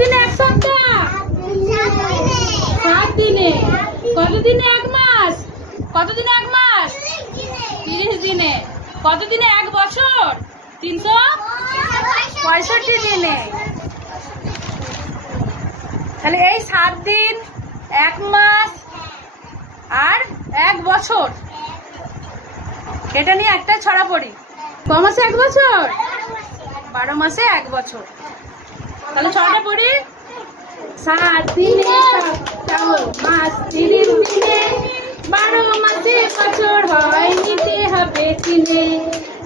দিনে এক সপ্তাহ, 7 দিনে। কত দিনে এক মাস? কত দিনে এক মাস? 30 দিনে। কত দিনে এক বছর? 365 দিনে। তাহলে এই 7 দিন, 1 মাস আর 1 বছর, এটা নিয়ে একটা ছড়া পড়ি। ক মাসে 1 বছর? 12 মাসে 1 বছর। তাহলে ছড়াটা পড়ি। 7 দিনে সপ্তাহ, মাস 30 দিনে, 12 মাসে বছর হয় নিতে হবে চিনে।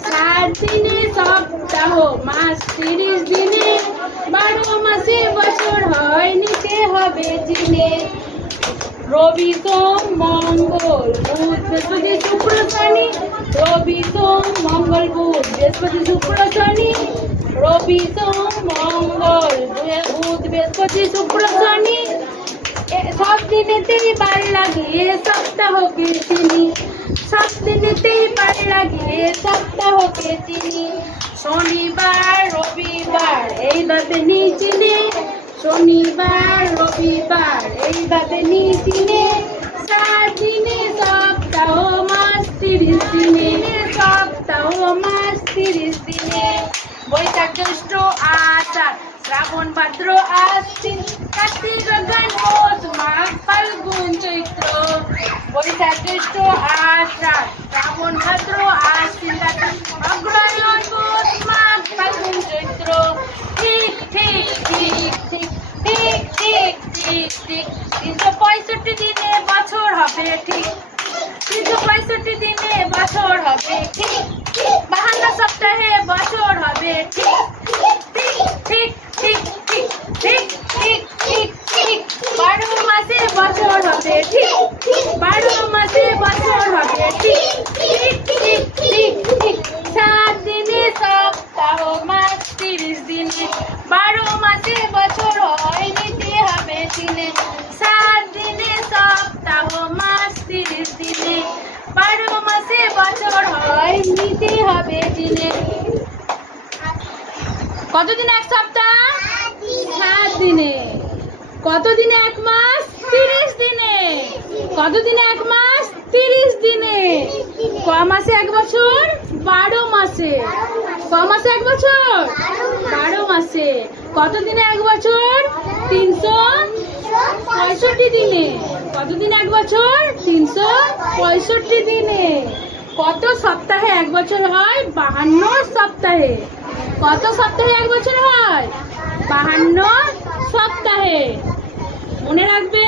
7 দিনে সপ্তাহ, মাস 30 দিনে, 12 মাসে বছর হয় নিতে হবে চিনে। রবি সোম মঙ্গল বুধ বৃহস্পতি শুক্র শনি, রবি সোম মঙ্গল বুধ বৃহস্পতি শুক্র শনি, রবি সোম মঙ্গল বুধ বৃহস্পতি শুক্র শনি। সব দিনেতেই বার লাগিয়ে সপ্তাহকে চিনি, সব দিনেতেই বার লাগিয়ে সপ্তাহকে চিনি। শনিবার রবিবার এইভাবে নি চিনে, শনিবার রবিবার এইভাবে নি চিনে। 7 দিনে সপ্তাহ, মাস 30 দিনে, সপ্তাহ মাস 30 দিনে। বৈশাখ জ্যৈষ্ঠ আষাঢ় শ্রাবণ ভাদ্র আশ্বিন কার্তিক অগ্রহায়ণ পৌষ মাঘ ফাল্গুন চৈত্র। বৈশাখ জ্যৈষ্ঠ আষাঢ় শ্রাবণ ভাদ্র আশ্বিন কার্তিক অগ্রহায়ণ পৌষ মাঘ ফাল্গুন চৈত্র। ঠিক ঠিক ঠিক ঠিক ঠিক ঠিক ঠিক ঠিক 365 দিনে বছর হবে ঠিক, 365 দিনে বছর হবে ঠিক, 52 সপ্তাহে বছর হবে ঠিক ঠিক ঠিক ঠিক ঠিক ঠিক ঠিক ঠিক ঠিক 12 মাসে বছর হবে ঠিক, 12 মাসে বছর হবে ঠিক ঠিক ঠিক ঠিক ঠিক। 7 দিনে সপ্তাহ, মাস 30 দিনে, 12 মাসে বছর হয় নিতে হবে চিনে। 7 দিনে সপ্তাহ, মাস 30 দিনে, 12 মাসে বছর হয় নিতে হবে চিনে। কত দিনে এক সপ্তাহ? 7 দিনে। কত দিনে এক মাস? 30 দিনে। কত দিনে এক মাস? 30 দিনে। ক মাসে 1 বছর? 12 মাসে। ক মাসে 1 বছর? 12 মাসে। কত দিনে 1 বছর? 365 দিনে। কত দিনে 1 বছর? 365 দিনে। কত সপ্তাহে 1 বছর হয়? 52 সপ্তাহে। কত সপ্তাহে 1 বছর হয়? 52 সপ্তাহে। মনে রাখবে।